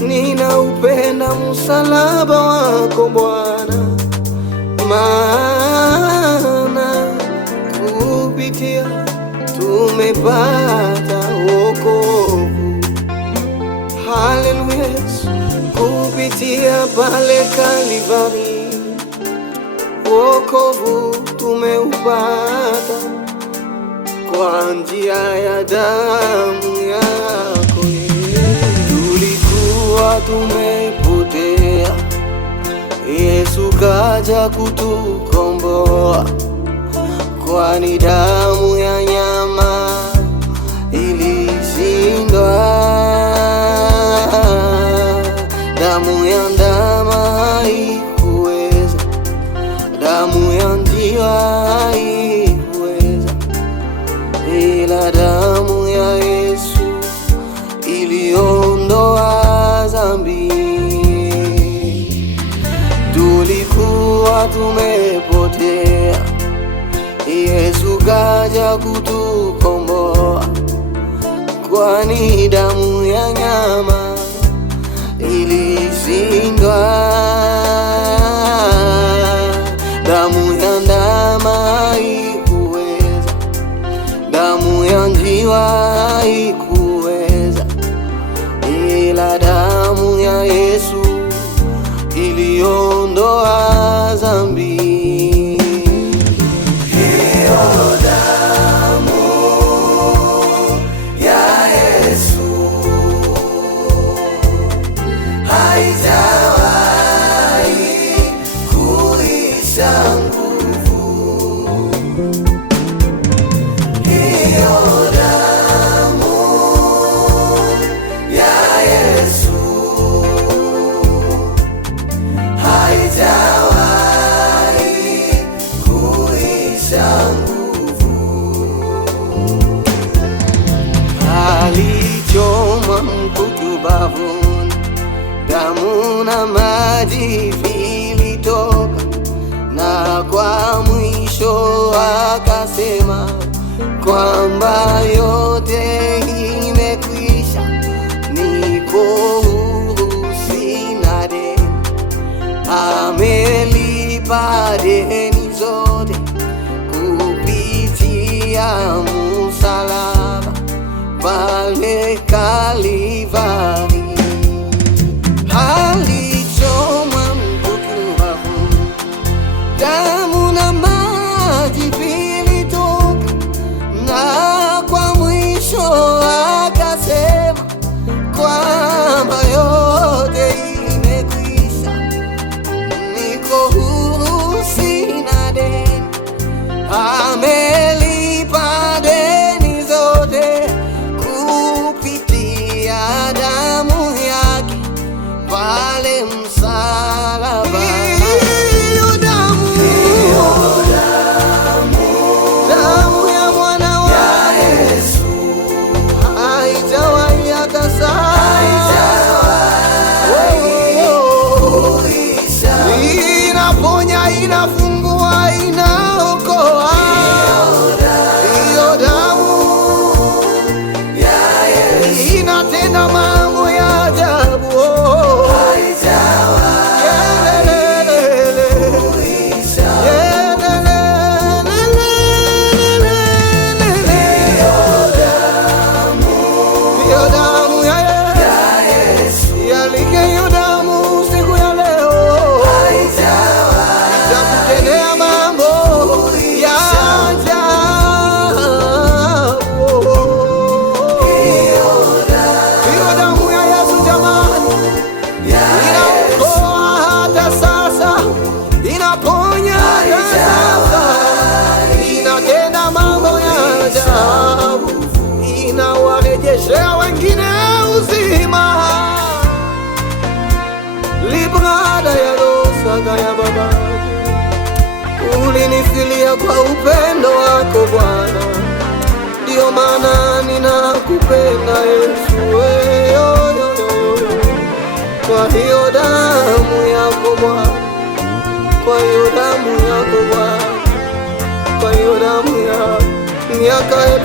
Ninaupenda msalaba wako Bwana, maana kupitia tumepata wokovu. Haleluya, kupitia pale Kalvari wokovu tumeupata kwa njia ya damu yako. Tulikuwa tumepotea, Yesu kaja kutukomboa, kwani damu ya nyama ilishindwa, damu ya ndama haikuweza, damu ya njiwa haikuweza, ila damu ya Yesu iliondoa dhambi. Tulikuwa tumepotea, Yesu kaja kutukomboa, kwani damu ya nyama ilishindwa, damu ya ndama haikuweza, damu ya njiwa haikuweza, ila damu ya Yesu iliondoa dhambi. Hiyo damu ya Yesu haijawahi kuisha nguvu. Hiyo damu ya Yesu haijawahi kuisha nguvu. Alichoma mkuki ubavuni, damu na maji vilitoka, na kwa mwisho akasema kwamba yote imekwisha. Niko huru, sina deni, amelipa deni zote kupitia msalaba pale Kalvari. Alichomwa mkuki ubavuni, damu na maji vilitoka, na kwa mwisho akasema kwamba yote imekwisha. Niko huru, sina deni, amelipa deni zote kupitia damu yake pale msalaba. Hiyo damu, damu ya mwana wa Yesu haijawahi hata sasa, inaponya, inafungua, inaokoa. Hiyo damu inatenda mambo ya ajabu. Hiyo damu ya Yesu, hiyo damu siku ya leo itakutendea mambo ya ajabu. Hiyo damu ya Yesu jamani, inaokoa hata sasa, inaponya hata sasa, inatenda mambo ya ajabu, inawarejeshea wengine uzima. Librada ya losaga ya baba, ulinifilia kwa upendo wako Bwana, ndio maana ninakupenda Yesu. Kwa hiyo damu yako Bwana, kwa hiyo damu yako Bwana, kwa hiyo damu ya miaka 1000